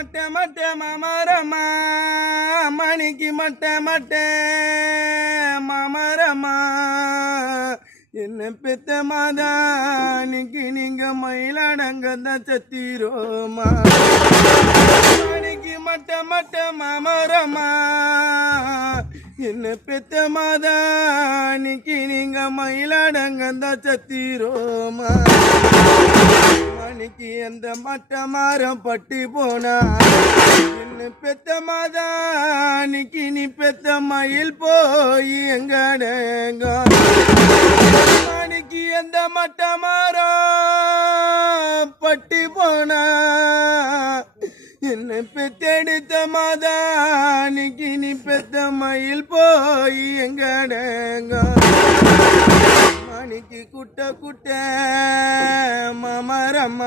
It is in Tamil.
மட்டை மட்டை மாமரமா மணிக்கு மட்டை மட்டை மாமரமா என்ன பெத்த மாதானிக்கு நீங்க மயிலடங்கதான் சத்திரோமா மணிக்கு மட்டை மட்டை மாமரமா என்ன பெத்த மாதானிக்கு நீங்க மயிலடங்கதான் சத்திரோமா மணிக்கு எந்த மட்ட மரம் பட்டி போனா என்ன பெத்த மாதானிக்கு நீ பெத்த மயில் போய் எங்கடங்க மணிக்கு எந்த மட்ட மரம் பட்டி போனா என்ன பெத்தெடுத்த மாதானிக்கு நீ பெத்த மயில் போய் எங்கடங்க மணிக்கு குட்ட குட்ட மாமரம்மா